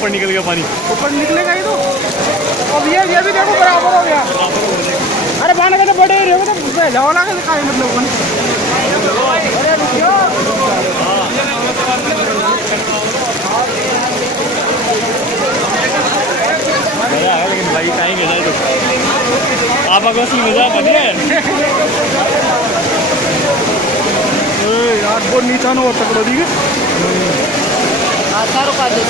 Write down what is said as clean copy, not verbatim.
ऊपर निकल गया पानी। ऊपर निकलेगा ही तो। अब ये भी देखो बराबर हो गया। अरे पानी का तो बड़े ही रहे तो जाओ लगा दिखाई मतलब लेकिन भाई कहीं गया तो आप अगर सी मजाक बने यार बहुत नीचा ना हो सकता ठीक है। हाँ सारो का दे